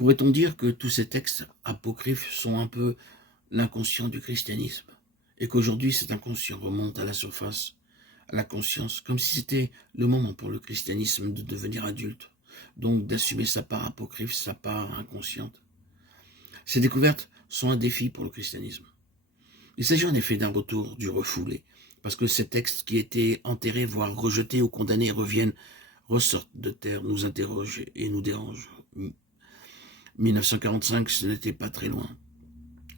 Pourrait-on dire que tous ces textes apocryphes sont un peu l'inconscient du christianisme et qu'aujourd'hui cet inconscient remonte à la surface, à la conscience, comme si c'était le moment pour le christianisme de devenir adulte, donc d'assumer sa part apocryphe, sa part inconsciente. Ces découvertes sont un défi pour le christianisme. Il s'agit en effet d'un retour du refoulé, parce que ces textes qui étaient enterrés, voire rejetés ou condamnés reviennent, ressortent de terre, nous interrogent et nous dérangent. 1945, ce n'était pas très loin.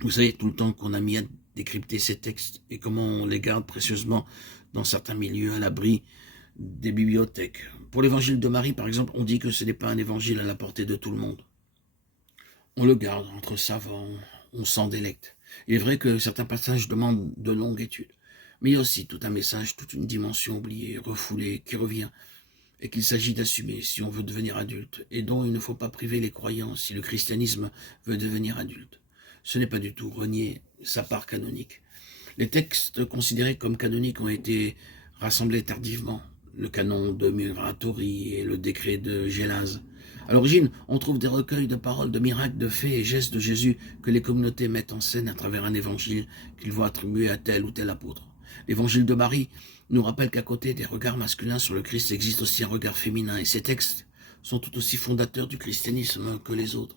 Vous savez, tout le temps qu'on a mis à décrypter ces textes et comment on les garde précieusement dans certains milieux à l'abri des bibliothèques. Pour l'évangile de Marie, par exemple, on dit que ce n'est pas un évangile à la portée de tout le monde. On le garde entre savants, on s'en délecte. Il est vrai que certains passages demandent de longues études, mais il y a aussi tout un message, toute une dimension oubliée, refoulée, qui revient, et qu'il s'agit d'assumer si on veut devenir adulte, et dont il ne faut pas priver les croyants si le christianisme veut devenir adulte. Ce n'est pas du tout renier sa part canonique. Les textes considérés comme canoniques ont été rassemblés tardivement, le canon de Muratori et le décret de Gélase. À l'origine, on trouve des recueils de paroles, de miracles, de faits et gestes de Jésus que les communautés mettent en scène à travers un évangile qu'ils voient attribuer à tel ou tel apôtre. L'évangile de Marie nous rappelle qu'à côté des regards masculins sur le Christ existe aussi un regard féminin, et ces textes sont tout aussi fondateurs du christianisme que les autres.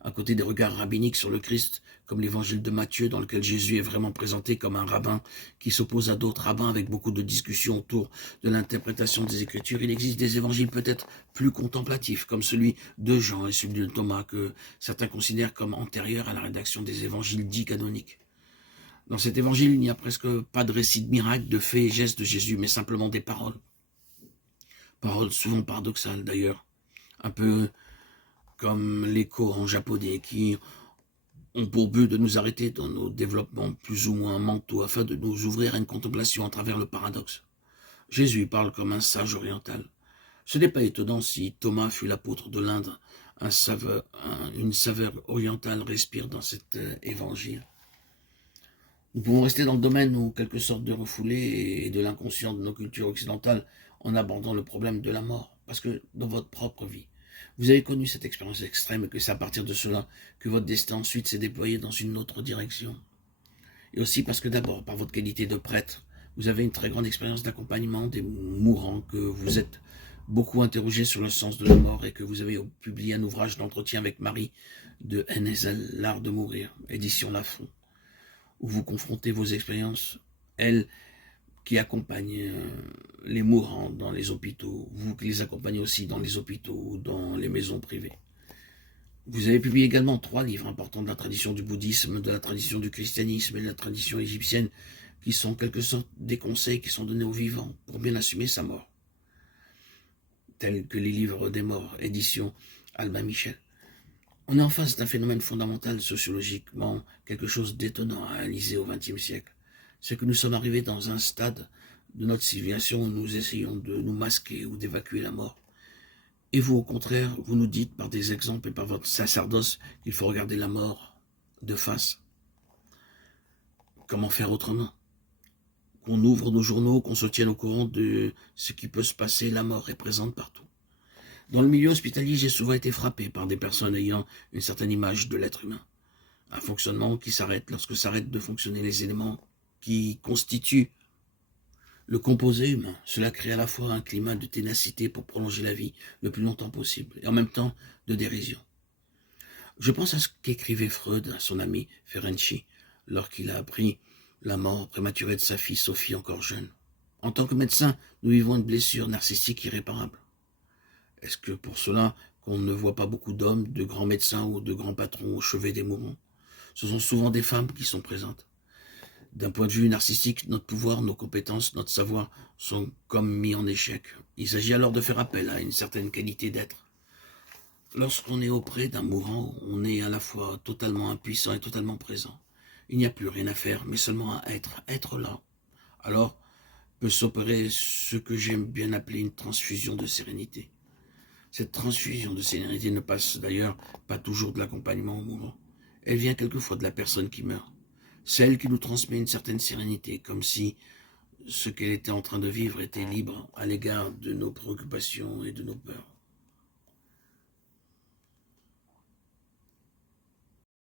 À côté des regards rabbiniques sur le Christ, comme l'évangile de Matthieu, dans lequel Jésus est vraiment présenté comme un rabbin qui s'oppose à d'autres rabbins avec beaucoup de discussions autour de l'interprétation des Écritures, il existe des évangiles peut-être plus contemplatifs, comme celui de Jean et celui de Thomas, que certains considèrent comme antérieurs à la rédaction des évangiles dits canoniques. Dans cet évangile, il n'y a presque pas de récit de miracles, de faits et gestes de Jésus, mais simplement des paroles. Paroles souvent paradoxales d'ailleurs, un peu comme l'écho en japonais, qui ont pour but de nous arrêter dans nos développements plus ou moins mentaux afin de nous ouvrir à une contemplation à travers le paradoxe. Jésus parle comme un sage oriental. Ce n'est pas étonnant si Thomas fut l'apôtre de l'Inde. Une saveur orientale respire dans cet évangile. Nous pouvons rester dans le domaine ou quelque sorte de refoulé et de l'inconscient de nos cultures occidentales en abordant le problème de la mort. Parce que dans votre propre vie, vous avez connu cette expérience extrême et que c'est à partir de cela que votre destin ensuite s'est déployé dans une autre direction. Et aussi parce que d'abord, par votre qualité de prêtre, vous avez une très grande expérience d'accompagnement des mourants, que vous êtes beaucoup interrogé sur le sens de la mort et que vous avez publié un ouvrage d'entretien avec Marie de Hennezel, L'Art de mourir, édition Lafon, où vous confrontez vos expériences, elle qui accompagne les mourants dans les hôpitaux, vous qui les accompagnez aussi dans les hôpitaux ou dans les maisons privées. Vous avez publié également 3 livres importants de la tradition du bouddhisme, de la tradition du christianisme et de la tradition égyptienne, qui sont en quelque sorte des conseils qui sont donnés aux vivants pour bien assumer sa mort, tels que les livres des morts, édition Albin Michel. On est en face d'un phénomène fondamental sociologiquement, quelque chose d'étonnant à analyser au XXe siècle. C'est que nous sommes arrivés dans un stade de notre civilisation où nous essayons de nous masquer ou d'évacuer la mort. Et vous, au contraire, vous nous dites par des exemples et par votre sacerdoce qu'il faut regarder la mort de face. Comment faire autrement? Qu'on ouvre nos journaux, qu'on se tienne au courant de ce qui peut se passer, la mort est présente partout. Dans le milieu hospitalier, j'ai souvent été frappé par des personnes ayant une certaine image de l'être humain. Un fonctionnement qui s'arrête lorsque s'arrêtent de fonctionner les éléments qui constituent le composé humain. Cela crée à la fois un climat de ténacité pour prolonger la vie le plus longtemps possible, et en même temps de dérision. Je pense à ce qu'écrivait Freud à son ami Ferenczi, lorsqu'il a appris la mort prématurée de sa fille Sophie, encore jeune. En tant que médecin, nous vivons une blessure narcissique irréparable. Est-ce que pour cela qu'on ne voit pas beaucoup d'hommes, de grands médecins ou de grands patrons au chevet des mourants? Ce sont souvent des femmes qui sont présentes. D'un point de vue narcissique, notre pouvoir, nos compétences, notre savoir sont comme mis en échec. Il s'agit alors de faire appel à une certaine qualité d'être. Lorsqu'on est auprès d'un mourant, on est à la fois totalement impuissant et totalement présent. Il n'y a plus rien à faire, mais seulement à être là. Alors peut s'opérer ce que j'aime bien appeler une transfusion de sérénité. Cette transfusion de sérénité ne passe d'ailleurs pas toujours de l'accompagnement au mourant. Elle vient quelquefois de la personne qui meurt. Celle qui nous transmet une certaine sérénité, comme si ce qu'elle était en train de vivre était libre à l'égard de nos préoccupations et de nos peurs.